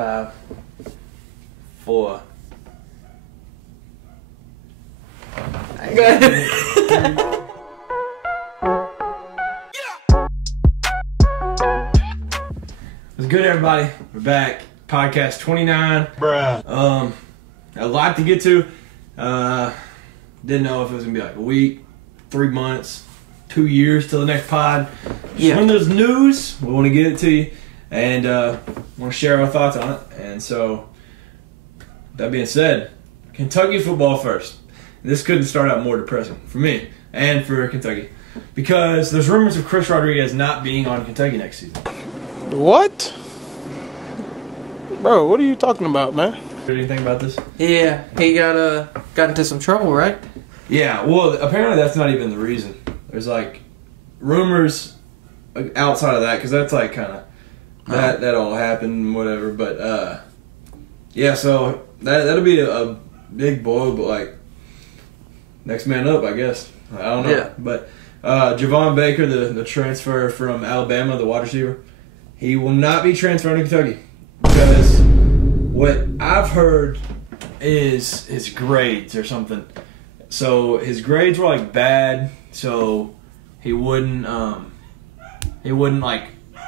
5, 4. Go ahead. What's good, everybody? We're back. Podcast 29. Bruh. A lot to get to. Didn't know if it was going to be like a week, 3 months, 2 years till the next pod. Yeah. When there's news, we want to get it to you. And want to share our thoughts on it. And so, that being said, Kentucky football first. This couldn't start out more depressing for me and for Kentucky. Because there's rumors of Chris Rodriguez not being on Kentucky next season. What? Bro, what are you talking about, man? Heard anything about this? Yeah, he got into some trouble, right? Yeah, well, apparently that's not even the reason. There's like rumors outside of that, because that's like kind of that all happened and whatever. But yeah, so that'll be a big blow, but like next man up, I guess. I don't know. Yeah. But Javon Baker, the transfer from Alabama, the wide receiver, he will not be transferring to Kentucky because what I've heard is his grades or something. So his grades were like bad, so he wouldn't like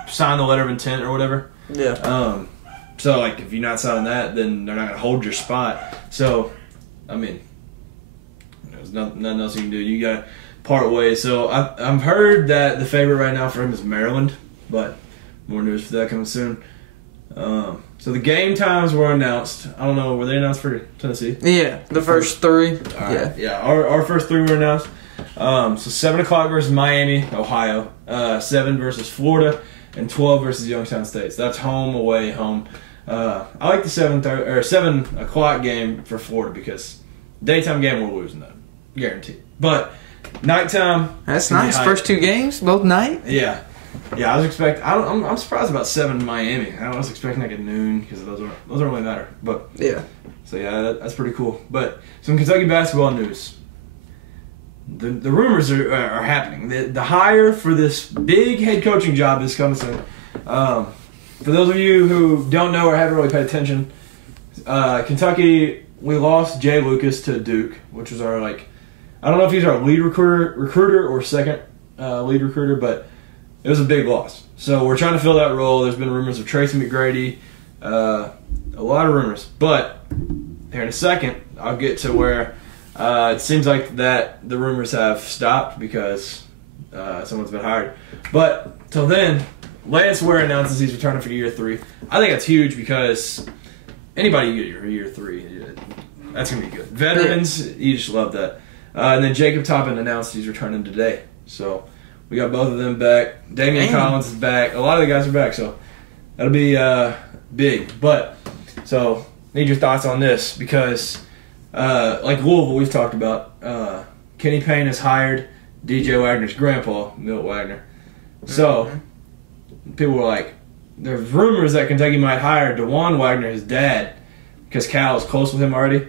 sign the letter of intent or whatever. Yeah. So like if you're not signing that, then they're not gonna hold your spot. So I mean, there's nothing else you can do. You gotta part ways. So I've heard that the favorite right now for him is Maryland, but more news for that coming soon. So the game times were announced. I don't know, were they announced for Tennessee? Yeah, the first 3. All right. Yeah. Our first 3 were announced. So 7 o'clock versus Miami, Ohio. 7 versus Florida, and 12 versus Youngstown State. So that's home, away, home. I like the 7 o'clock game for Florida because daytime game we're losing that, guaranteed. But nighttime. That's nice. First 2 games, both night. Yeah. Yeah, I was expecting. I'm surprised about 7 in Miami. I was expecting like at noon because those don't really matter. But Yeah. so yeah, that's pretty cool. But some Kentucky basketball news. The rumors are happening. The hire for this big head coaching job is coming soon. For those of you who don't know or haven't really paid attention, Kentucky, we lost Jay Lucas to Duke, which was our I don't know if he's our lead recruiter or second lead recruiter, but it was a big loss. So we're trying to fill that role. There's been rumors of Tracy McGrady, a lot of rumors. But here in a second, I'll get to where it seems like that the rumors have stopped because someone's been hired. But till then, Lance Ware announces he's returning for year 3. I think that's huge because anybody you get your year 3, that's going to be good. Veterans, you just love that. And then Jacob Toppin announced he's returning today. So we got both of them back. Damian Collins is back. A lot of the guys are back, so that'll be big. But so need your thoughts on this because like Louisville, we've talked about. Kenny Payne has hired DJ Wagner's grandpa, Milt Wagner. So people were like, there's rumors that Kentucky might hire DeJuan Wagner, his dad, because Cal is close with him already.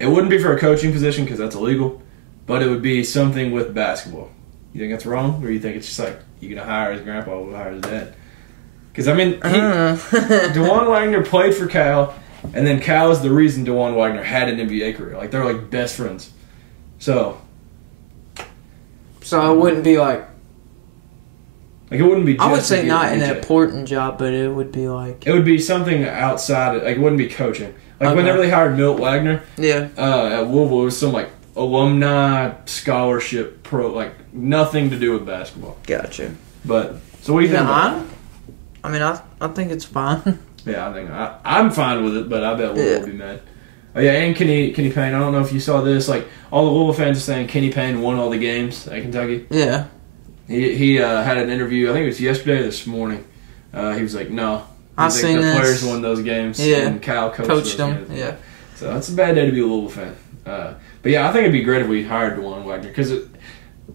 It wouldn't be for a coaching position because that's illegal, but it would be something with basketball. You think that's wrong, or you think it's just like you're gonna hire his grandpa, we'll hire his dad? Because I mean, DeJuan Wagner played for Cal, and then Cal is the reason DeJuan Wagner had an NBA career. Like they're like best friends. So it wouldn't be like it wouldn't be. Just I would say not an DJ. important job, but it would be like It would be something outside. Like it wouldn't be coaching. Like whenever they hired Milt Wagner, yeah, at Louisville, it was some like alumni scholarship pro, like nothing to do with basketball. Gotcha. But so what do you think? I mean, I think it's fine. Yeah, I think I'm fine with it, but I bet Louisville will be mad. Oh yeah, and Kenny Payne. I don't know if you saw this. Like all the Louisville fans are saying Kenny Payne won all the games at Kentucky. Yeah. He had an interview. I think it was yesterday or this morning. He was like, "No, I've seen the this. players won those games. Yeah. And Cal coached those them. games." Yeah. So that's a bad day to be a Louisville fan. But yeah, I think it'd be great if we hired DeJuan Wagner because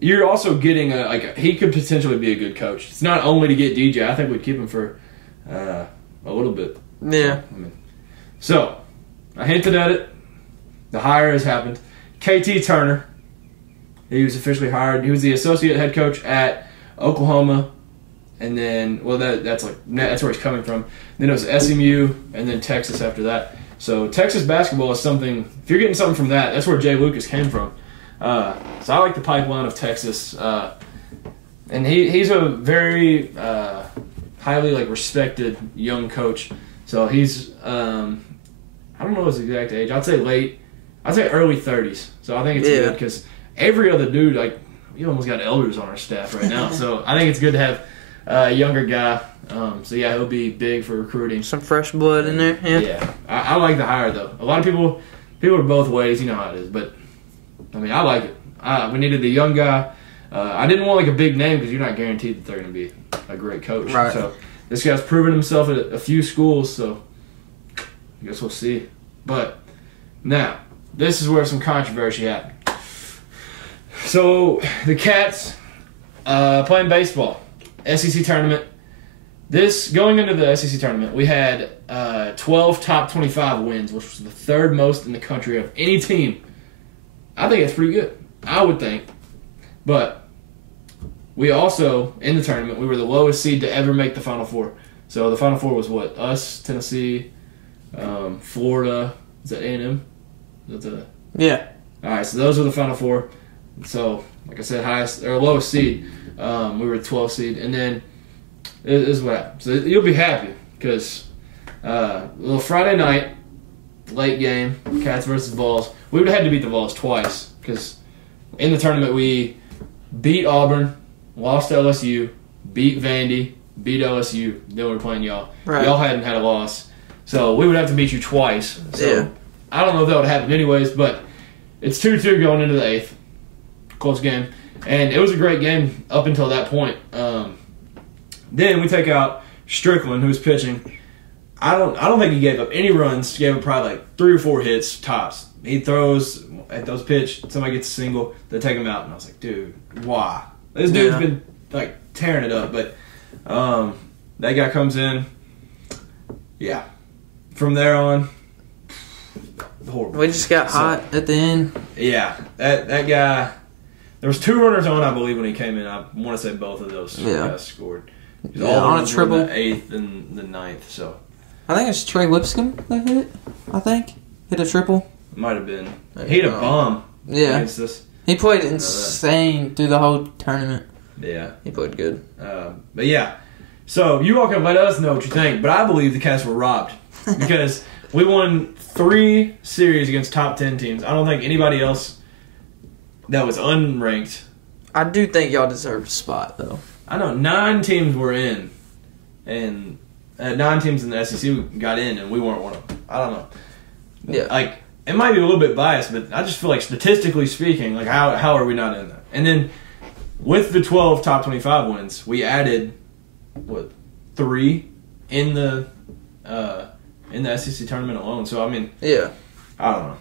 you're also getting he could potentially be a good coach. It's not only to get DJ. I think we'd keep him for a little bit. Yeah. So I hinted at it. The hire has happened. KT Turner. He was officially hired. He was the associate head coach at Oklahoma and then that's where he's coming from. Then it was SMU, and then Texas after that. So Texas basketball is something. If you're getting something from that, that's where Jay Lucas came from. So I like the pipeline of Texas, and he's a very highly respected young coach. So he's I don't know his exact age. I'd say early 30s. So I think it's good because every other dude we almost got elders on our staff right now. So I think it's good to have a younger guy. So yeah, he'll be big for recruiting. Some fresh blood in there. Yeah. I like the hire though. A lot of people are both ways. You know how it is, but I mean, I like it. We needed a young guy. I didn't want a big name because you're not guaranteed that they're going to be a great coach. Right. So this guy's proven himself at a few schools. So I guess we'll see. But now this is where some controversy happened. So the Cats playing baseball, SEC tournament. Going into the SEC tournament, we had 12 top 25 wins, which was the third most in the country of any team. I think that's pretty good. I would think. But we also, in the tournament, we were the lowest seed to ever make the Final Four. So the Final Four was what? Us, Tennessee, Florida. Is that A&M? Yeah. All right, so those were the Final Four. So, like I said, lowest seed. We were the 12th seed. And then this is what happened. So you'll be happy because little Friday night, late game, Cats versus Vols. We would have had to beat the Vols twice because in the tournament we beat Auburn, lost to LSU, beat Vandy, beat LSU. Then we were playing y'all. Right. Y'all hadn't had a loss. So we would have to beat you twice. So Yeah. I don't know if that would happen anyways, but it's 2-2 going into the 8th. Close game. And it was a great game up until that point. Then we take out Strickland, who's pitching. I don't think he gave up any runs. He gave up probably 3 or 4 hits tops. He throws at those pitch, somebody gets a single, they take him out, and I was like, dude, why? This dude's been tearing it up, but that guy comes in. Yeah. From there on, horrible. We just got hot at the end. Yeah, that guy. There was 2 runners on, I believe, when he came in. I want to say both of those guys scored. On a triple. In the 8th and the 9th. So I think it's Trey Lipscomb that hit it. I think hit a triple. Might have been. He hit a bomb. Yeah. Against us. He played insane through the whole tournament. Yeah. He played good. But yeah. So you all can let us know what you think. But I believe the Cats were robbed because we won 3 series against top 10 teams. I don't think anybody else that was unranked. I do think y'all deserved a spot though. I know 9 teams were in, and 9 teams in the SEC got in, and we weren't one of them. I don't know. Yeah. It might be a little bit biased, but I just feel like statistically speaking, how are we not in that? And then with the 12 top 25 wins, we added 3 in the SEC tournament alone. So I mean, yeah, I don't know.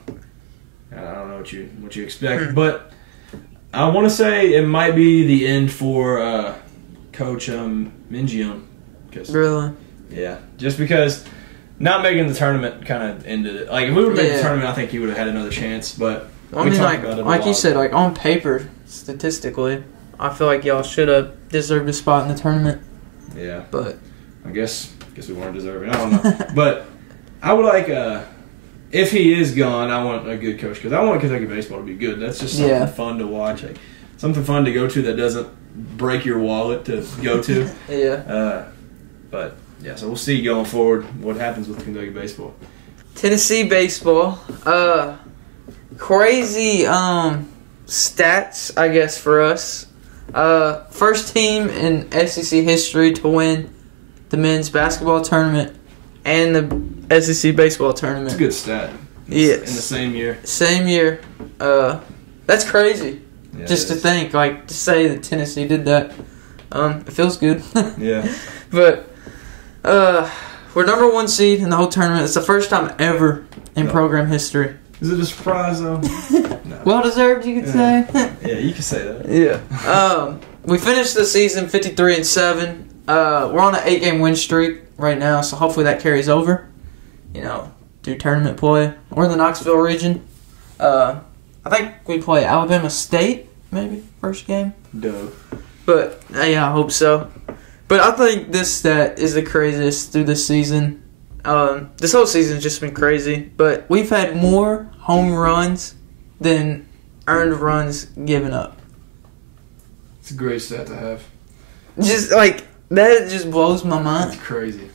I don't know what you expect, but I want to say it might be the end for Coach Mingione. Really? Yeah, just because not making the tournament kind of ended it. If we would have made the tournament, I think he would have had another chance. But I mean, like you said, on paper, statistically, I feel like y'all should have deserved a spot in the tournament. Yeah, but I guess we weren't deserving. I don't know, but I would like if he is gone, I want a good coach because I want Kentucky baseball to be good. That's just something fun to watch, something fun to go to that doesn't break your wallet to go to. Yeah. But yeah, so we'll see going forward what happens with Kentucky baseball. Tennessee baseball, crazy stats, I guess, for us. First team in SEC history to win the men's basketball tournament and the SEC baseball tournament. It's a good stat. Yes. In the same year. Same year. That's crazy. Yeah, just to think, to say that Tennessee did that. It feels good. Yeah. But we're number 1 seed in the whole tournament. It's the first time ever in program history. Is it a surprise though? No. Well deserved, you could say. Yeah, you could say that. Yeah. We finished the season 53-7. We're on an 8-game win streak right now, so hopefully that carries over. Do tournament play. We're in the Knoxville region. I think we play Alabama State, maybe first game. Dope. But yeah, I hope so. But I think this stat is the craziest through this season. This whole season's just been crazy. But we've had more home runs than earned runs given up. It's a great stat to have. Just like that, just blows my mind. It's crazy.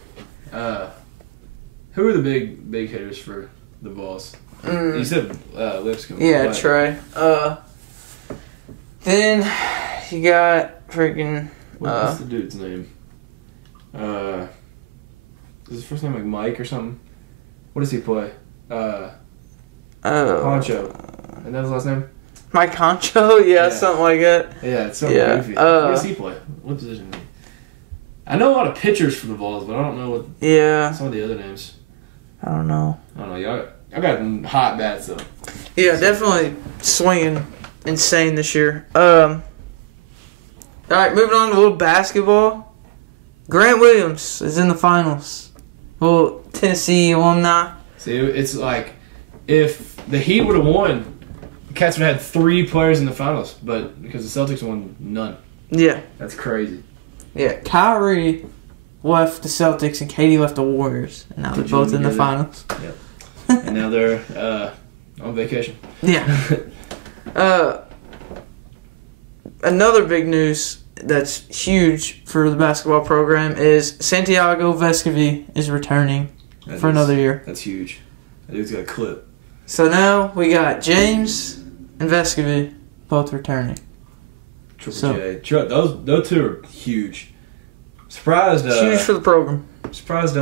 Who are the big hitters for the Vols? You said Lipscomb. Yeah, Trey. Then you got freaking. What's the dude's name? Is his first name like Mike or something? What does he play? Poncho. And that's his last name? Mike Concho? Yeah, something like that. Yeah, it's something goofy. What does he play? What position? I know a lot of pitchers for the Vols, but I don't know what some of the other names. I don't know. Y'all got hot bats though. Yeah, definitely swinging insane this year. All right, moving on to a little basketball. Grant Williams is in the finals. Well, Tennessee alumni. See, it's like if the Heat would have won, the Cats would have had 3 players in the finals, but because the Celtics won, none. Yeah. That's crazy. Yeah, Kyrie left the Celtics and Cade left the Warriors, and now they're both in the finals. Yep. And now they're on vacation. Yeah. Another big news that's huge for the basketball program is Santiago Vescovi is returning for another year. That's huge. That dude's got a clip. So now we got James and Vescovi both returning. Triple J. Those two are huge. Surprised. Huge for the program. Surprised.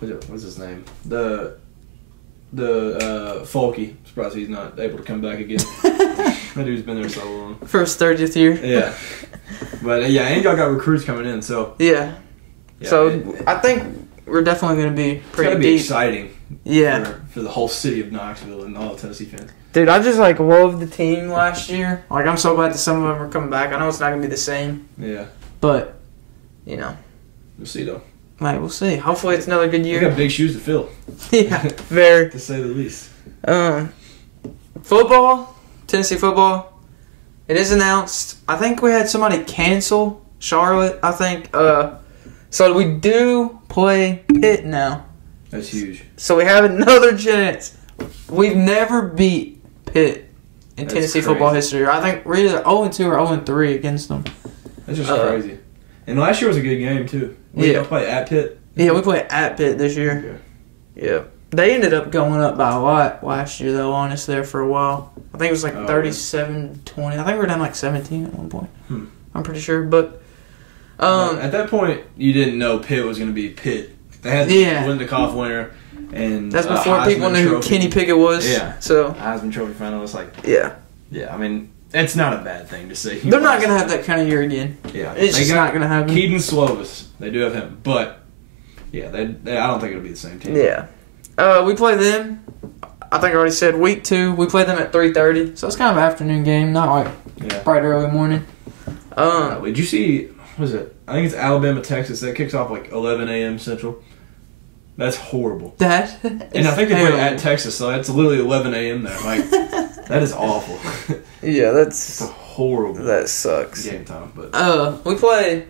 What's his name? The Folky. Surprised he's not able to come back again. That dude's been there so long. For his 30th year. Yeah. But and y'all got recruits coming in, so. Yeah. So I think we're definitely going to be pretty deep. Exciting. Yeah. For the whole city of Knoxville and all the Tennessee fans. Dude, I just loved the team last year. I'm so glad that some of them are coming back. I know it's not going to be the same. Yeah. But, we'll see though. We'll see. Hopefully it's another good year. We got big shoes to fill. Yeah, very. To say the least. Football, Tennessee football. It is announced. I think we had somebody cancel Charlotte. I think. So we do play Pitt now. That's huge. So we have another chance. We've never beat Pitt in Tennessee football history. I think we're either 0-2 or 0-3 against them. That's just crazy. And last year was a good game too. We play at Pitt. Yeah, we played at Pitt this year. Okay. Yeah. They ended up going up by a lot last year, though, honestly, there for a while. I think it was 37-20. I think we were down 17 at one point. I'm pretty sure. But at that point, you didn't know Pitt was going to be Pitt. They had the Lindikoff winner. And that's before people knew who Kenny Pickett was. Yeah. So Heisman Trophy finalist. Yeah. I mean, it's not a bad thing to say. They're not going to have that kind of year again. Yeah. It's just not going to happen. Keaton Slovis. They do have him. But, I don't think it'll be the same team. Yeah. We play them, I think I already said, week 2. We play them at 3:30. So it's kind of an afternoon game, not bright early morning. Did you see, what is it? I think it's Alabama, Texas. That kicks off 11 a.m. Central. That's horrible. And I think they play at Texas, so it's literally 11 a.m. there. That is awful. Yeah, that's horrible. That sucks. Game time, but we play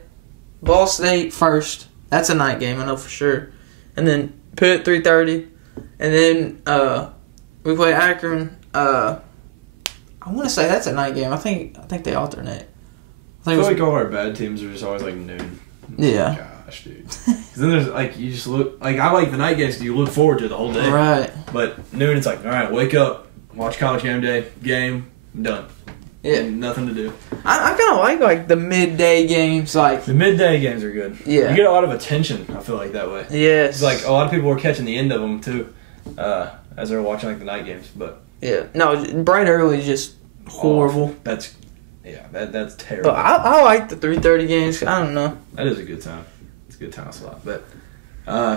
Ball State first. That's a night game, I know for sure. And then Pitt 3:30, and then we play Akron. I want to say that's a night game. I think they alternate. I feel like all our bad teams are just always noon. Yeah. Gosh, dude. Because then there's you just look I like the night games because you look forward to it the whole day. Right. But noon, it's all right, wake up, watch College Game Day, game, done. Yeah. And nothing to do. I kind of like the midday games. The midday games are good. Yeah. You get a lot of attention, I feel like, that way. Yes. It's a lot of people are catching the end of them, too, as they're watching the night games. But yeah. No, bright early is just horrible. That's terrible. But I like the 3:30 games. I don't know. That is a good time. It's a good time slot. But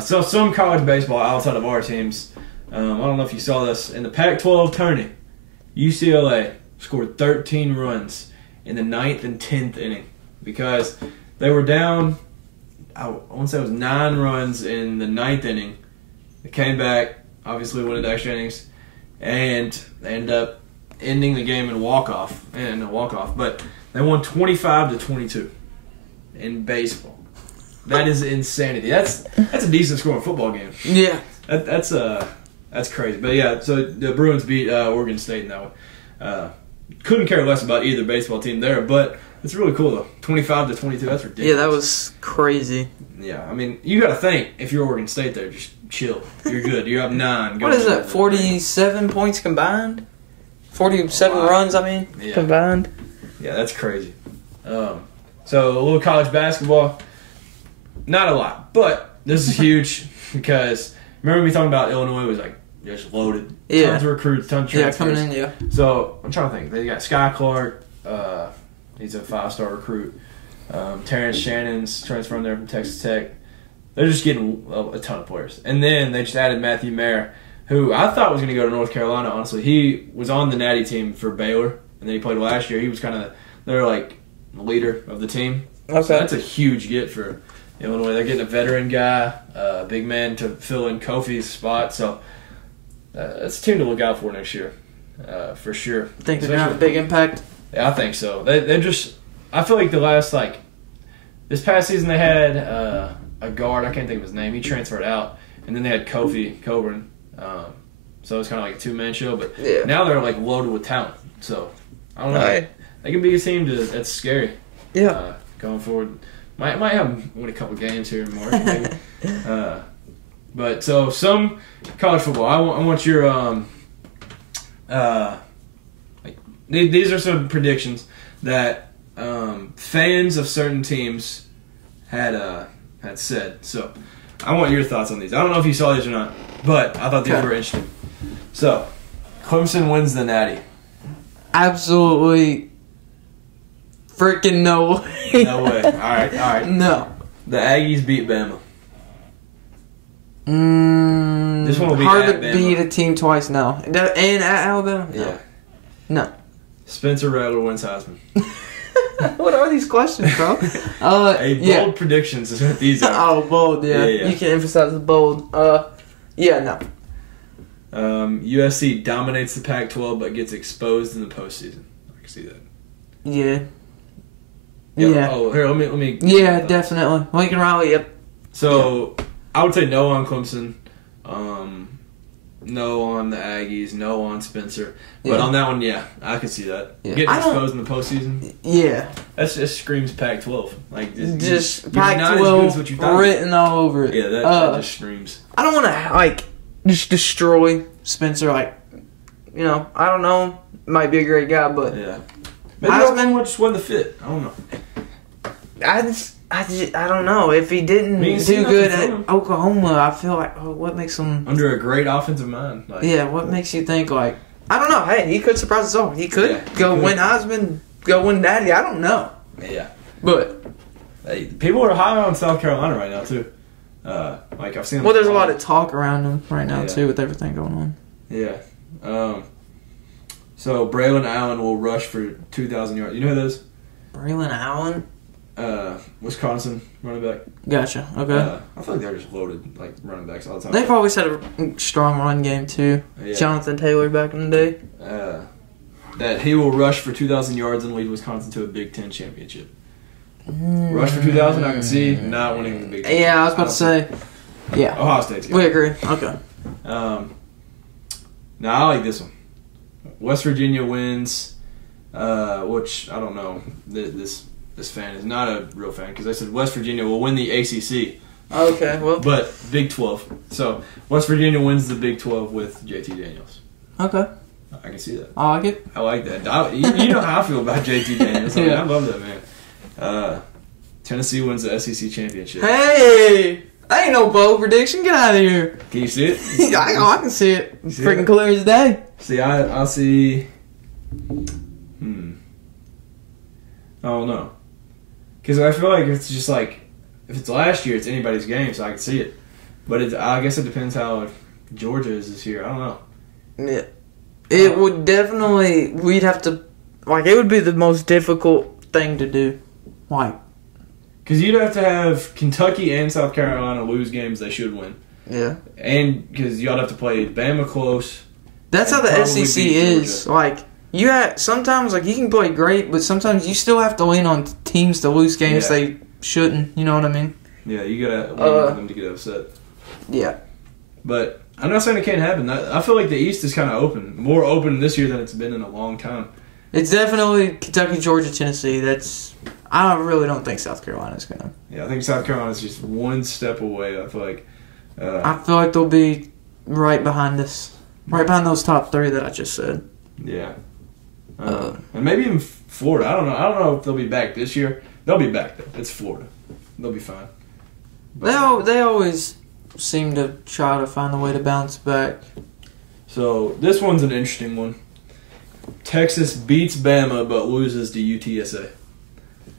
so some college baseball outside of our teams. I don't know if you saw this in the Pac-12 tourney. UCLA scored 13 runs in the 9th and 10th inning because they were down. I want to say it was 9 runs in the 9th inning. They came back, obviously went into extra innings, and they ended up ending the game in a walk-off. But they won 25-22. in baseball. That is insanity. That's a decent scoring football game. Yeah. That's crazy. But yeah, so the Bruins beat Oregon State in that one. Couldn't care less about either baseball team there, but it's really cool though. 25-22. That's ridiculous. Yeah, that was crazy. Yeah, I mean, you got to think if you're Oregon State there, just chill. You're good. You're up 9. What is that? 47 points combined. 47 runs. I mean, combined. Yeah, that's crazy. So a little college basketball. Not a lot, but this is huge because remember me talking about Illinois was like just loaded. Yeah. Tons of recruits, tons of transfers. Yeah, coming in, yeah. So I'm trying to think. They got Sky Clark. He's a 5-star recruit. Terrence Shannon's transferring there from Texas Tech. They're just getting a ton of players. And then they just added Matthew Mayer, who I thought was going to go to North Carolina, honestly. He was on the Natty team for Baylor, and then he played last year. He was kind of their leader of the team. Okay. So that's a huge get for Illinois. They're getting a veteran guy, a big man to fill in Kofi's spot. So that's a team to look out for next year, for sure. Think they're going to have a big impact? Yeah, I think so. They just – I feel like the last, this past season they had a guard. I can't think of his name. He transferred out. And then they had Kofi Coburn. So it was kind of like a two-man show. But now they're, loaded with talent. So, I don't know. Right. They can be a team that's scary. Yeah. Going forward. Might have them win a couple games here in March, maybe. But, so, some college football. I want your these are some predictions that fans of certain teams had said. So, I want your thoughts on these. I don't know if you saw these or not, but I thought these were interesting. So, Clemson wins the Natty. Absolutely freaking no way. No way. All right. No. The Aggies beat Bama. This one will be hard at to Bama. beat a team twice now. And at Alabama? Yeah. No. Spencer Rattler wins Heisman. What are these questions, bro? Bold predictions is what these are. Oh, bold, yeah. You can emphasize the bold. No. USC dominates the Pac-12 but gets exposed in the postseason. I can see that. Yeah. Yeah. Oh, here, let me. Yeah, definitely. Lincoln Riley, yep. So, I would say no on Clemson. No on the Aggies. No on Spencer. But on that one, yeah, I can see that. Yeah. Getting exposed in the postseason. Yeah. That just screams Pac-12. Just you're not as good as what you Pac-12 thought. written all over it. Yeah, that just screams. I don't want to, just destroy Spencer. I don't know. Might be a great guy, but... Yeah. Maybe Heisman just won the fit. I don't know. I don't know. If he didn't do good at Oklahoma, I feel like, what makes him... Under a great offensive mind. What makes you think, I don't know. Hey, he could surprise us all. He could win Heisman, go win Natty. I don't know. Yeah. But... Hey, people are high on South Carolina right now, too. I've seen... Well, there's a lot of talk around him right now, too, with everything going on. Yeah. So, Braylon Allen will rush for 2,000 yards. You know who that is? Braylon Allen? Wisconsin running back. Gotcha. Okay. I feel like they're just loaded, running backs all the time. They've always had a strong run game, too. Yeah. Jonathan Taylor back in the day. That he will rush for 2,000 yards and lead Wisconsin to a Big Ten championship. Rush for 2,000, I can see. Not winning the Big Ten. Yeah, I was about to say. Yeah. Ohio State's good. We agree. Okay. Now, I like this one. West Virginia wins, which, I don't know, this fan is not a real fan because I said West Virginia will win the ACC. Okay, well. But Big 12. So, West Virginia wins the Big 12 with JT Daniels. Okay. I can see that. I like it. I like that. You know how I feel about JT Daniels. I love that man. Tennessee wins the SEC championship. Hey! That ain't no bold prediction. Get out of here. Can you see it? I can see it. Freaking clear as day. See, I'll see. I don't know. Because I feel like it's just if it's last year, it's anybody's game, so I can see it. But I guess it depends how Georgia is this year. I don't know. Yeah. It would definitely, we'd have to, it would be the most difficult thing to do. Because you'd have to have Kentucky and South Carolina lose games they should win. Yeah. And because y'all have to play Bama close. That's how the SEC is. Sometimes you can play great, but sometimes you still have to lean on teams to lose games they shouldn't. You know what I mean? Yeah, you gotta wait for them to get upset. Yeah. But I'm not saying it can't happen. I feel like the East is kind of open, more open this year than it's been in a long time. It's definitely Kentucky, Georgia, Tennessee. I really don't think South Carolina's gonna. Yeah, I think South Carolina's just one step away. I feel like. I feel like they'll be right behind us, right behind those top three that I just said. Yeah. And maybe even Florida. I don't know. I don't know if they'll be back this year. They'll be back though. It's Florida. They'll be fine. But, They always seem to try to find a way to bounce back. so this one's an interesting one. Texas beats Bama but loses to UTSA.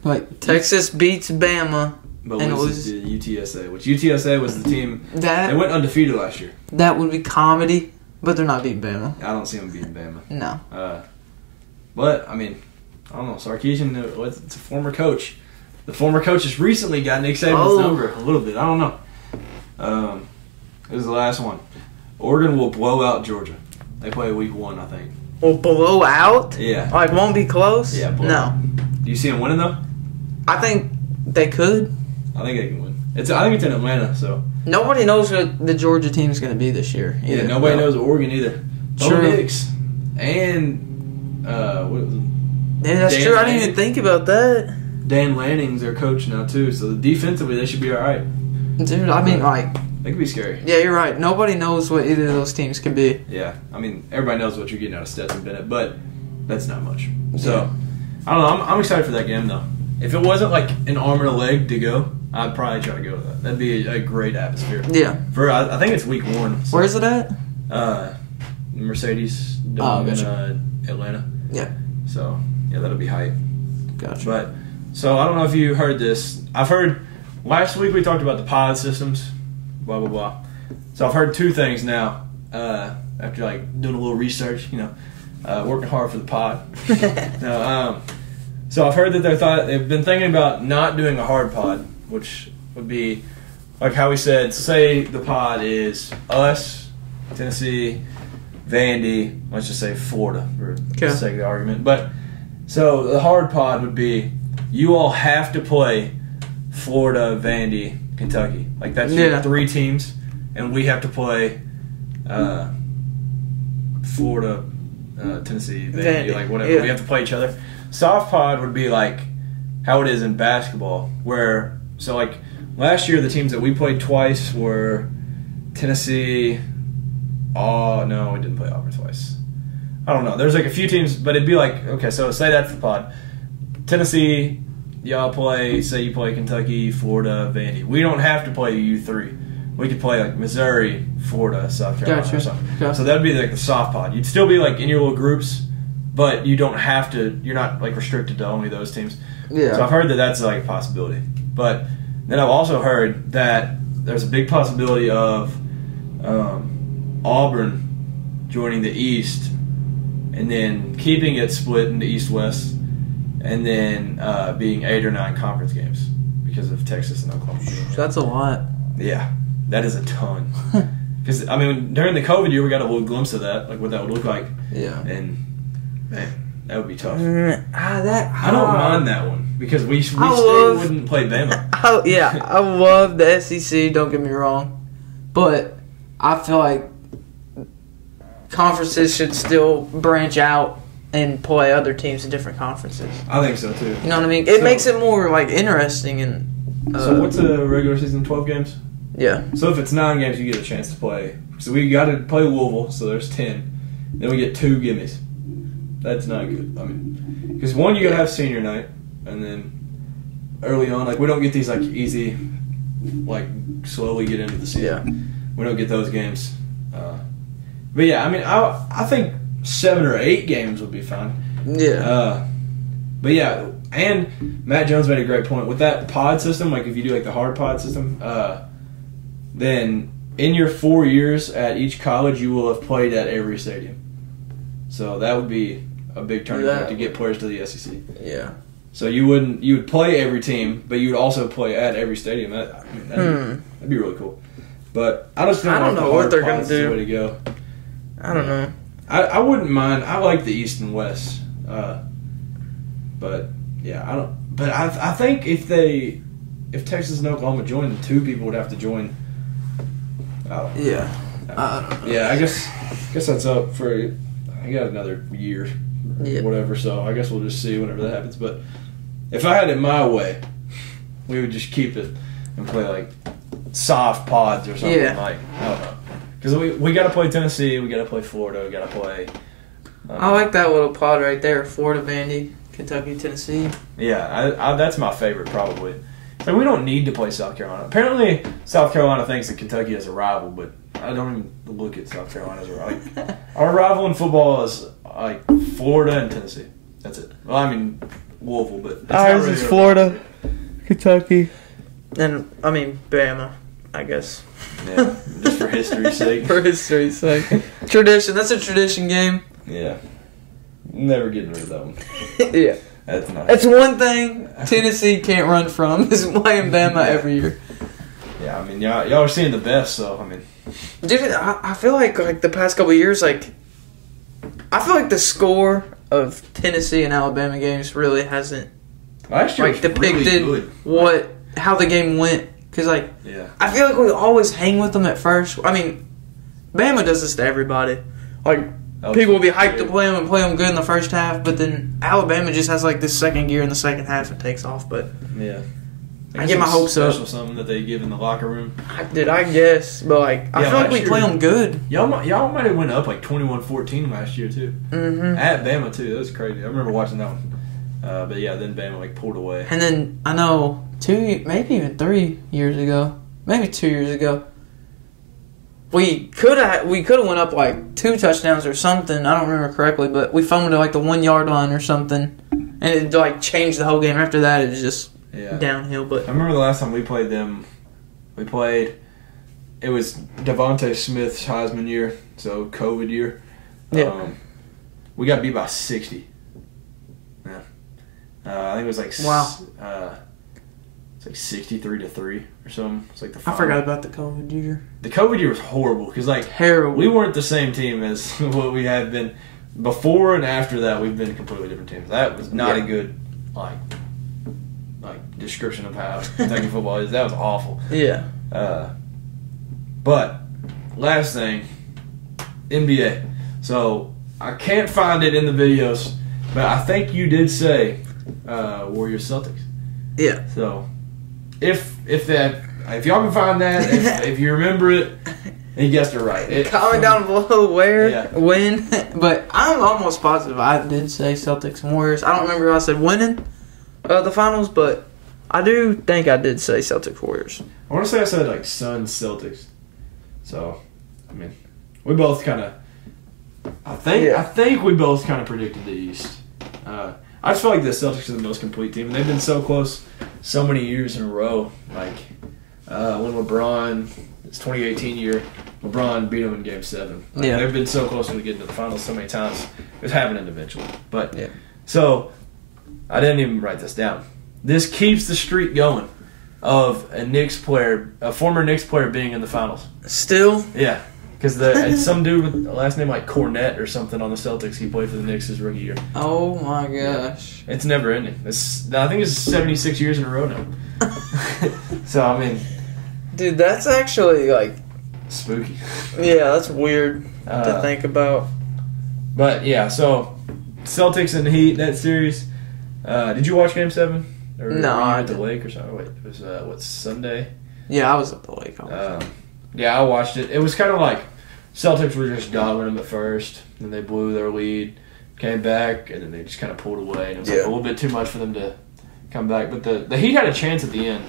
Like Texas beats Bama But and loses to UTSA, which UTSA was the team. That They went undefeated last year. That would be comedy, but they're not beating Bama. I don't see them beating Bama. No. But, I mean, I don't know. Sarkisian, it's a former coach. The former coach has recently got Nick Saban's number a little bit. I don't know. This is the last one. Oregon will blow out Georgia. They play week 1, I think. Will blow out? Yeah. Like, won't be close? Yeah, blow No. out. Do you see them winning, though? I think they could. I think they can win. I think it's in Atlanta, so. Nobody knows what the Georgia team's going to be this year. Yeah, nobody knows Oregon either. True. Bo Nix and what was it? Yeah, that's Dan true. I didn't Lanning. even think about that. Dan Lanning's their coach now too, so defensively they should be all right. Dude, I mean, like, They could be scary. yeah, you're right. Nobody knows what either of those teams can be. Yeah, I mean everybody knows what you're getting out of Stetson Bennett, but that's not much. So I don't know. I'm excited for that game though. If it wasn't like an arm and a leg to go, I'd probably try to go with that. That'd be a great atmosphere. Yeah. I think it's week 1. So, Where's it at? Mercedes Dome in gotcha. Atlanta. Yeah. So yeah, that'll be hype. Gotcha. But so I don't know if you heard this. I've heard last week we talked about the pod systems, blah blah blah. So I've heard 2 things now. After like doing a little research, working hard for the pod. So I've heard that they've been thinking about not doing a hard pod, which would be like how we said. Say the pod is us, Tennessee, Vandy. Let's just say Florida for the sake of the argument. But so the hard pod would be you all have to play Florida, Vandy, Kentucky. Like that's your 3 teams, and we have to play Florida, Tennessee, Vandy, like whatever. Yeah. We have to play each other. Soft pod would be like how it is in basketball, where so like last year the teams that we played twice were Tennessee. Oh no, we didn't play Auburn twice. I don't know. There's like a few teams, but it'd be like okay. So say that's the pod. Tennessee, y'all play. Say you play Kentucky, Florida, Vandy. We don't have to play you 3. We could play like Missouri, Florida, South Carolina, or something. Gotcha. So that'd be like the soft pod. You'd still be like in your little groups, but you don't have to. You're not like restricted to only those teams. Yeah. So I've heard that that's like a possibility. But then I've also heard that there's a big possibility of Auburn joining the East and then keeping it split into East-West and then being 8 or 9 conference games because of Texas and Oklahoma. That's a lot. Yeah, that is a ton. Because, I mean, during the COVID year, we got a little glimpse of that, like what that would look like. Yeah. And, man, that would be tough. I I don't mind that one because we still wouldn't play Bama. I love the SEC, don't get me wrong. But I feel like conferences should still branch out and play other teams in different conferences. I think so, too. You know what I mean? It makes it more, like, interesting. And so what's a regular season, 12 games? Yeah. So if it's 9 games, you get a chance to play. So we got to play Louisville, so there's 10. Then we get 2 gimmies. That's not good. I mean, because one, you got to have senior night, and then early on, like we don't get these like easy, like slowly get into the season. Yeah. We don't get those games. But yeah, I mean, I think 7 or 8 games would be fine. Yeah. But yeah, and Matt Jones made a great point with that pod system. Like if you do like the hard pod system, then in your 4 years at each college, you will have played at every stadium. So that would be a big turning point to get players to the SEC. Yeah. So you would play every team, but you would also play at every stadium. That'd be really cool. But I just don't know what they're gonna do. The way to go. I don't know. I wouldn't mind. I like the East and West. But yeah, I don't. But I think if they if Texas and Oklahoma joined, 2 people would have to join. Yeah. Yeah, I guess that's up for. I got another year, whatever. So I guess we'll just see whenever that happens. But if I had it my way, we would just keep it and play like soft pods or something. Yeah. Like I don't know, because we got to play Tennessee, we got to play Florida, we got to play. I like that little pod right there: Florida, Vandy, Kentucky, Tennessee. Yeah, I that's my favorite probably. Like, we don't need to play South Carolina. Apparently, South Carolina thinks that Kentucky is a rival, but I don't even look at South Carolina as a rival. Like, our rival in football is like Florida and Tennessee. That's it. Well, I mean Louisville, but that's Ours not really is a Florida, rivalry. Kentucky, and Bama. I guess. Yeah, just for history's sake. For history's sake. Tradition. That's a tradition game. Yeah, never getting rid of that one. Yeah. That's nice. That's one thing Tennessee can't run from is playing Bama every year. Yeah, I mean, y'all are seeing the best, so, I mean. Dude, I feel like the past couple of years, like, I feel like the score of Tennessee and Alabama games really hasn't, Last year like, was depicted really good. how the game went. Because, like, Yeah. I feel like we always hang with them at first. I mean, Bama does this to everybody. Like, people will be hyped to play them and play them good in the first half, but then Alabama just has like this second gear in the second half and takes off. But Yeah. I get my hopes up. Special something that they give in the locker room. I guess, but like I Yeah, feel like last we play year- them good. Y'all might have went up like 21-14 last year too. Mm-hmm. At Bama too. That was crazy. I remember watching that one. But yeah, then Bama like pulled away. And then I know 2, maybe even 3 years ago, maybe 2 years ago, we could have went up like 2 touchdowns or something. I don't remember correctly, but we fumbled at like the 1 yard line or something, and it like changed the whole game. After that, it was just downhill. But I remember the last time we played them. It was Devontae Smith's Heisman year, so COVID year. Yeah. We got beat by 60. Yeah. I think it was like it's like 63-3 or something. It's like the final. I forgot about the COVID year. The COVID year was horrible because like Terrible. we weren't the same team as what we had been before and after that. We've been completely different teams. That was not a good like description of how Kentucky football is. That was awful. Yeah. But last thing, NBA. So I can't find it in the videos, but I think you did say Warriors Celtics. Yeah. So if y'all can find that, if you remember it, you guessed it right. Comment down below Yeah. when, but I'm almost positive I did say Celtics and Warriors. I don't remember if I said winning the finals, but I do think I did say Celtics Warriors. I want to say I said like Suns Celtics. So, I mean, we both kind of. I think we both kind of predicted the East. I just feel like the Celtics are the most complete team, and they've been so close so many years in a row. Like when LeBron, it's 2018 year, LeBron beat them in Game 7. Like, Yeah. They've been so close to getting to the finals so many times. It's happening eventually. But Yeah. so I didn't even write this down. This keeps the streak going of a former Knicks player being in the finals. Still? Yeah. Because it's some dude with a last name like Cornette or something on the Celtics. He played for the Knicks his rookie year. Oh my gosh. It's never ending. I think it's 76 years in a row now. So, I mean. Dude, that's actually like. Spooky. Yeah, that's weird to think about. But, yeah, so Celtics and Heat, that series. Did you watch Game 7? Or No, were you I at the didn't. lake or something? Wait, it was Sunday? Yeah, I was at the lake. Yeah, I watched it. It was kind of like Celtics were just dogging them at first, then they blew their lead, came back, and then they just kind of pulled away. And it was like a little bit too much for them to come back. But the Heat had a chance at the end.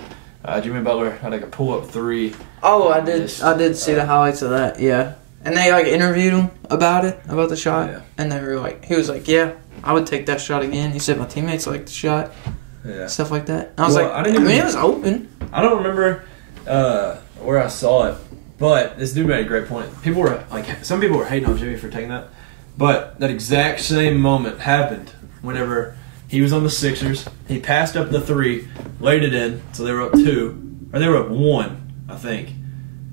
Jimmy Butler had like a pull-up 3. Oh, I did see the highlights of that. Yeah, and they like interviewed him about the shot, and they were like, he was like, yeah, I would take that shot again. He said my teammates liked the shot, stuff like that. And I was it was open. I don't remember where I saw it, but this dude made a great point. Some people were hating on Jimmy for taking that, but that exact same moment happened whenever he was on the Sixers. He passed up the 3, laid it in, so they were up 2, or they were up 1, I think.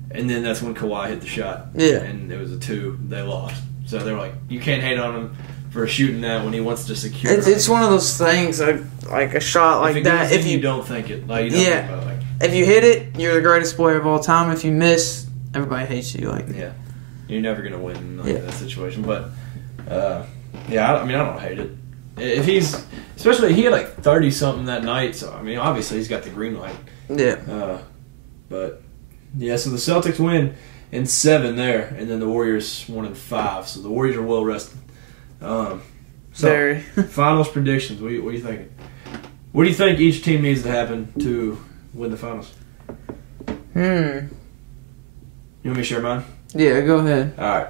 And then that's when Kawhi hit the shot. Yeah. And it was a 2. They lost. So they were like, you can't hate on him for shooting that when he wants to secure. It's one of those things like a shot like that. If you don't think it, like you don't think about it, like. if you hit it, you're the greatest player of all time. If you miss, everybody hates you. Like, Yeah. You're never going to win in Yeah. that situation. But, yeah, I don't hate it. If he's, especially he had like 30-something that night, so, I mean, obviously he's got the green light. yeah. But, yeah, so the Celtics win in 7 there, and then the Warriors won in 5. So the Warriors are well rested. So, Very. finals predictions. What are you thinking? What do you think each team needs to happen to win the finals? You want me to share mine? Yeah, go ahead. All right.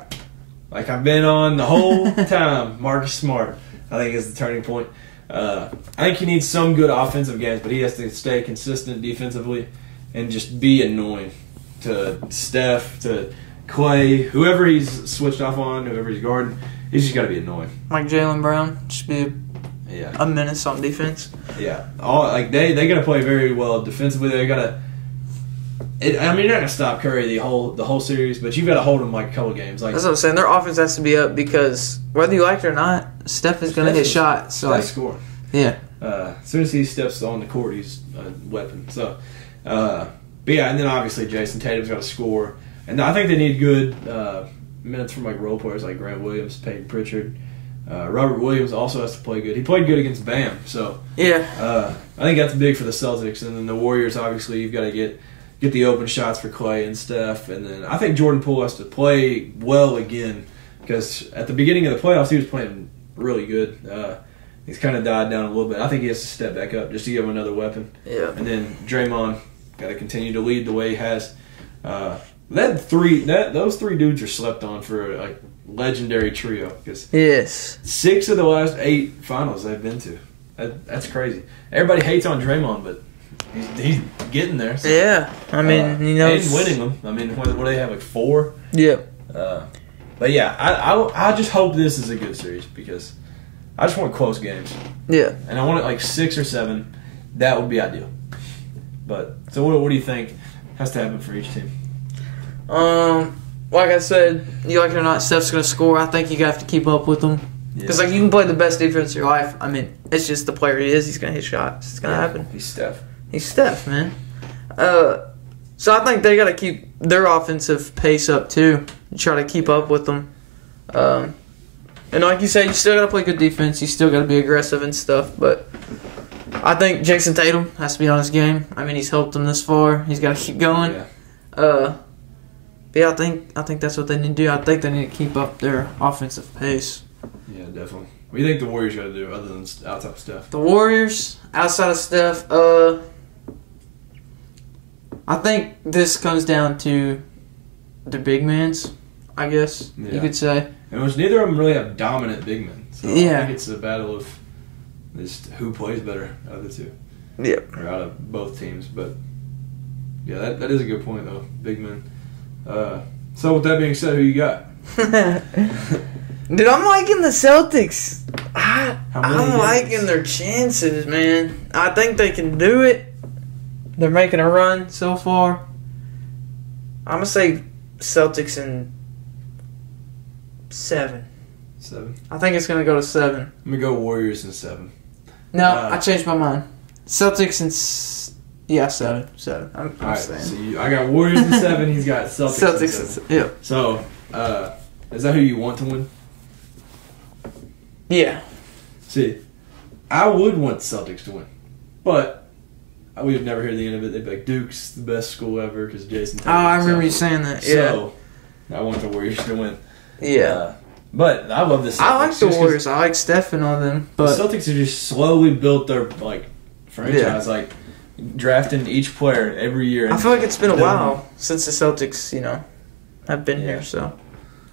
Like I've been on the whole time, Marcus Smart, I think, is the turning point. I think he needs some good offensive games, but he has to stay consistent defensively and just be annoying to Steph, to Clay, whoever he's switched off on, whoever he's guarding. He's just got to be annoying. Like Jaylen Brown, just be Yeah. a menace on defense. Yeah. They got to play very well defensively. They got to. I mean, you're not gonna stop Curry the whole series, but you've got to hold him like a couple games. Like That's what I'm saying. Their offense has to be up because whether you like it or not, Steph is going to hit shots. So Steph's scoring. yeah. As soon as he steps on the court, he's a weapon. So, but yeah, and then obviously Jason Tatum's got to score, and I think they need good minutes from like role players like Grant Williams, Peyton Pritchard. Robert Williams also has to play good. He played good against Bam, so Yeah. I think that's big for the Celtics. And then the Warriors, obviously, you've got to get the open shots for Clay and Steph. And then I think Jordan Poole has to play well again because at the beginning of the playoffs, he was playing really good. He's kind of died down a little bit. I think he has to step back up just to give him another weapon. Yeah. And then Draymond got to continue to lead the way he has. Those three dudes are slept on for a legendary trio because Yes. 6 of the last 8 finals they've been to. That's crazy. Everybody hates on Draymond, but he's getting there. So. Yeah. I mean, you know. And winning them. I mean, what do they have, like 4? Yeah. But yeah, I just hope this is a good series because I just want close games. Yeah. And I want it like 6 or 7. That would be ideal. But so what do you think has to happen for each team? Like I said, you like it or not, Steph's gonna score. I think you have to keep up with him because like you can play the best defense of your life. I mean, it's just the player he is. He's gonna hit shots. It's gonna happen. He's Steph. He's Steph, man. So I think they gotta keep their offensive pace up too. Try to keep up with them. And like you said, you still gotta play good defense. You still gotta be aggressive and stuff. But I think Jason Tatum has to be on his game. I mean, he's helped them this far. He's got to keep going. Yeah. But yeah, I think that's what they need to do. I think they need to keep up their offensive pace. Yeah, definitely. What do you think the Warriors got to do other than outside of Steph? The Warriors, outside of Steph, I think this comes down to the big mans, I guess you could say. And which neither of them really have dominant big men. So Yeah. I think it's a battle of just who plays better out of the two. Yep. Or out of both teams. But yeah, that is a good point though. Big men. So with that being said, who you got? Dude, I'm liking the Celtics. I'm liking their chances, man. I think they can do it. They're making a run so far. I'm going to say Celtics in 7. 7. I think it's going to go to 7. I'm gonna go Warriors in 7. No, I changed my mind. Celtics in 7. 7. I'm All right, saying. so I got Warriors in 7. He's got Celtics in 7. Yeah. So, is that who you want to win? Yeah. See, I would want the Celtics to win, but we would never hear the end of it. They'd be like, Duke's the best school ever because Jason Tatum. Oh, I remember you saying that. Yeah. So, I want the Warriors to win. Yeah. But I love this. I like the Warriors. I like Steph and all them. But the Celtics have just slowly built their franchise, drafting each player every year. I feel like it's been a while since the Celtics, have been here. So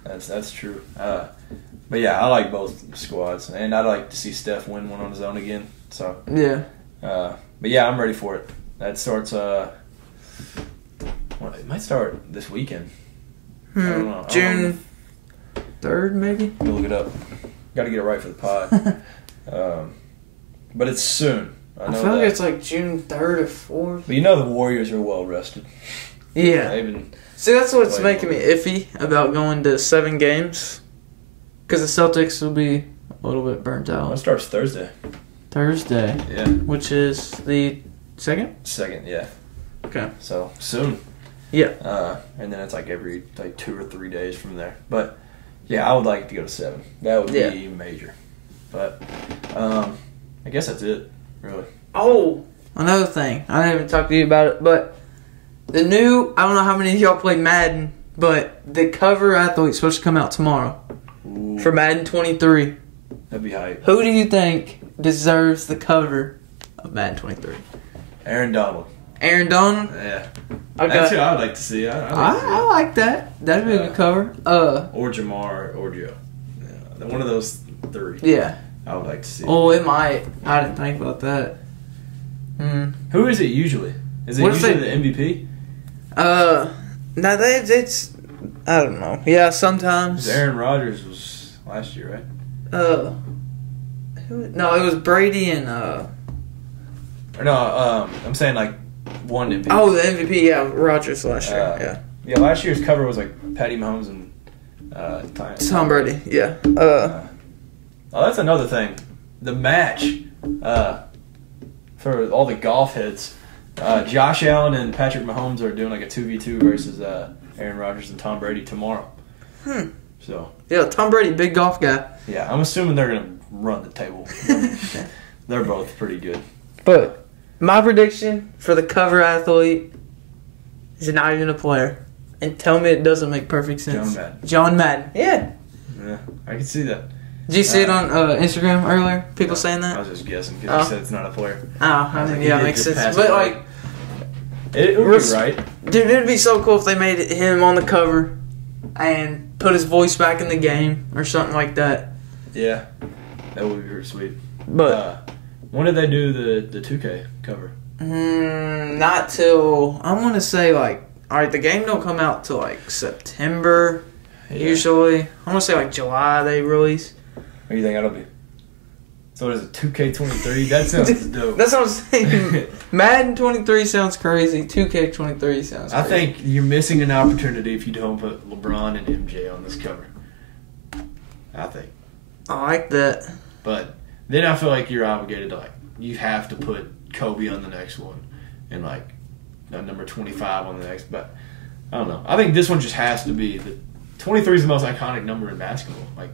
that's true. But yeah, I like both squads, and I'd like to see Steph win one on his own again. So yeah. But yeah, I'm ready for it. That starts. It might start this weekend. I don't know. June 3rd, maybe. We'll look it up. Got to get it right for the pod. But it's soon. I feel like it's like June 3rd or 4th. But the Warriors are well rested. Yeah. They've been. See, that's what's making me iffy about going to 7 games. Because the Celtics will be a little bit burnt out. It starts Thursday. Thursday. Yeah. Which is the 2nd? 2nd, yeah. Okay. So soon. Yeah. And then it's like every 2 or 3 days from there. But yeah, I would like to go to 7. That would be major. But I guess that's it, really. Oh, another thing. I haven't talked to you about it, but the new, I don't know how many of y'all play Madden, but the cover athlete's supposed to come out tomorrow. Ooh, For Madden 23. that'd be hype. Who do you think deserves the cover of Madden 23? Aaron Donald. Aaron Donald? Yeah. Okay. That's who I would like to see. I like that. That'd be a good cover. Or Jamar or Joe. Yeah, one of those 3. Yeah. I would like to see. Oh, it might. I didn't think about that. Who is it usually? Is it What if usually the MVP? No, it's I don't know. Yeah, sometimes. Aaron Rodgers was last year, right? No, it was Brady and Or no, I'm saying like one MVP. Oh, the MVP, yeah, Rodgers last year. Yeah. Yeah, last year's cover was like Patty Mahomes and Tom Brady, yeah. Oh, that's another thing. The match for all the golf heads. Josh Allen and Patrick Mahomes are doing like a 2v2 versus Aaron Rodgers and Tom Brady tomorrow. So Yeah, Tom Brady, big golf guy. yeah, I'm assuming they're gonna run the table. They're both pretty good. But my prediction for the cover athlete is not even a player. And tell me it doesn't make perfect sense. John Madden. Yeah. Yeah, I can see that. Did you see it on Instagram earlier? People saying I that? was just guessing because you said it's not a player. Oh, I mean, yeah, it makes sense. But like, it would be right. Dude, it'd be so cool if they made him on the cover and put his voice back in the game or something like that. Yeah, that would be pretty sweet. But when did they do the 2K cover? Not till I want to say like, all right, the game don't come out till like September. Yeah. Usually, I want to say like July they release. What do you think that'll be? So what is it, 2K23? That sounds dope. That's what I'm saying. Madden 23 sounds crazy. 2K23 sounds crazy. I think you're missing an opportunity if you don't put LeBron and MJ on this cover. I think. I like that. But then I feel like you're obligated to like, you have to put Kobe on the next one and like number 25 on the next. But I don't know. I think this one just has to be. 23 is the most iconic number in basketball. Like,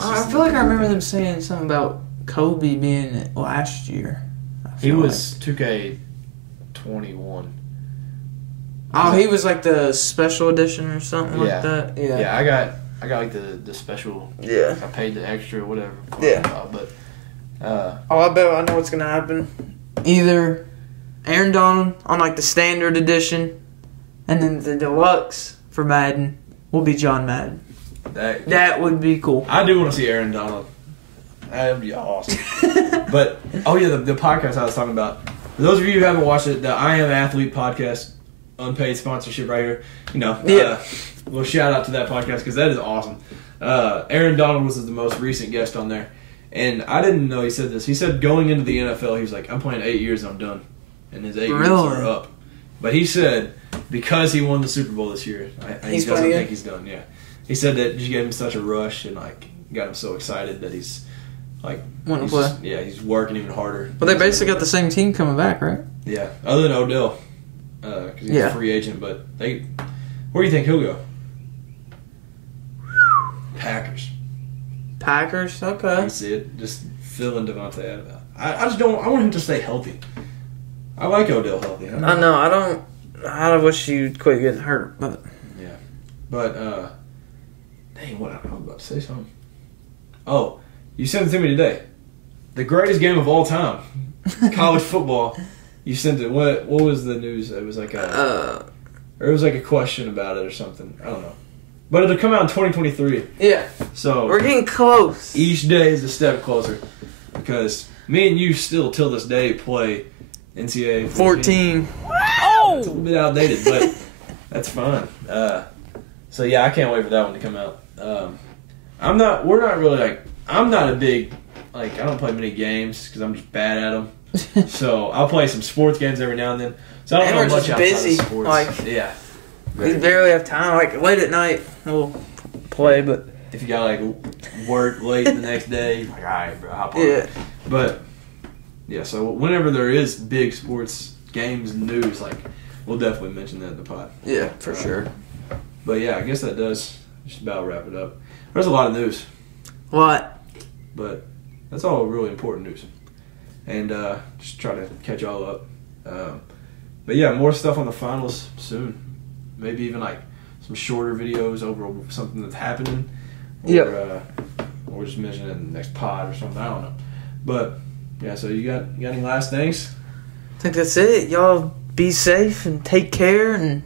I feel like I remember them saying something about Kobe being it last year. He was 2K21. Oh, he was like the special edition or something like that. Yeah. Yeah, I got like the special. Yeah. I paid the extra, whatever. Yeah. But I bet I know what's gonna happen. Either Aaron Donald on like the standard edition, and then the deluxe for Madden will be John Madden. That would be cool. I do want to see Aaron Donald. That would be awesome. But the podcast I was talking about. For those of you who haven't watched it, the I Am Athlete podcast, unpaid sponsorship right here. Well, shout out to that podcast because that is awesome. Aaron Donald was the most recent guest on there, and I didn't know he said this. He said going into the NFL, he was like, "I'm playing 8 years and I'm done," and his 8 years are up. But he said because he won the Super Bowl this year, he doesn't think he's done. Yeah, he said that just gave him such a rush and like got him so excited that he's like want to play. He's working even harder. But they basically got the same team coming back, right? Yeah, other than Odell, because he's a free agent. But where do you think he'll go? Packers. Packers, okay. I can see it. Just filling Devontae out. I just don't. I want him to stay healthy. I like Odell healthy. I know. I don't. I wish you'd quit getting hurt, but yeah. But dang, what I was about to say something. Oh, you sent it to me today. The greatest game of all time, college football. You sent it. What was the news? It was like a question about it or something. I don't know. But it'll come out in 2023. Yeah. So we're getting close. Each day is a step closer. Because me and you still, till this day, play NCAA 14. Oh! It's a little bit outdated, but that's fine. So yeah, I can't wait for that one to come out. I'm not a big, I don't play many games because I'm just bad at them. So I'll play some sports games every now and then. So I don't know much outside of sports. Yeah. We barely have time. Like late at night, we'll play. But if you got work late the next day, all right, bro, hop on. Yeah. But yeah, so whenever there is big sports games and news, like we'll definitely mention that in the pod. Yeah, for sure. But yeah, I guess that does just about wrap it up. There's a lot of news, What? but that's all really important news. And just try to catch y'all up. But yeah, more stuff on the finals soon. Maybe even like some shorter videos over something that's happening. Or, or just mention it in the next pod or something. I don't know. But yeah, so you got any last things? I think that's it. Y'all be safe and take care, and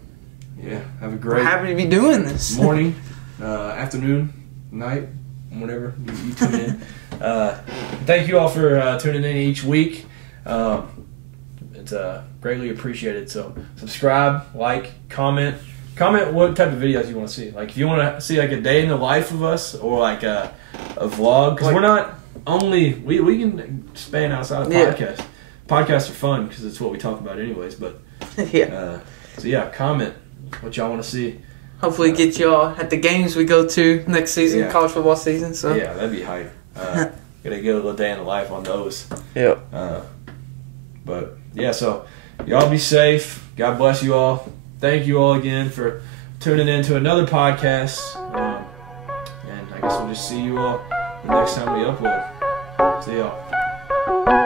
Yeah, have a we're great happy to be doing this. morning, afternoon, night, whenever you tune in. Thank you all for tuning in each week. It's greatly appreciated. So subscribe, like, comment. Comment what type of videos you want to see. Like if you want to see like a day in the life of us, or like a vlog, because we're not only we can span outside of podcasts. Podcasts are fun because it's what we talk about anyways. But Yeah. so yeah, comment what y'all want to see. Hopefully get y'all at the games we go to next season, Yeah. college football season. So Yeah, that'd be hype. Gonna get a little day in the life on those. Yep. But yeah, so y'all be safe. God bless you all. Thank you all again for tuning in to another podcast. And I guess we'll just see you all the next time we upload. See y'all.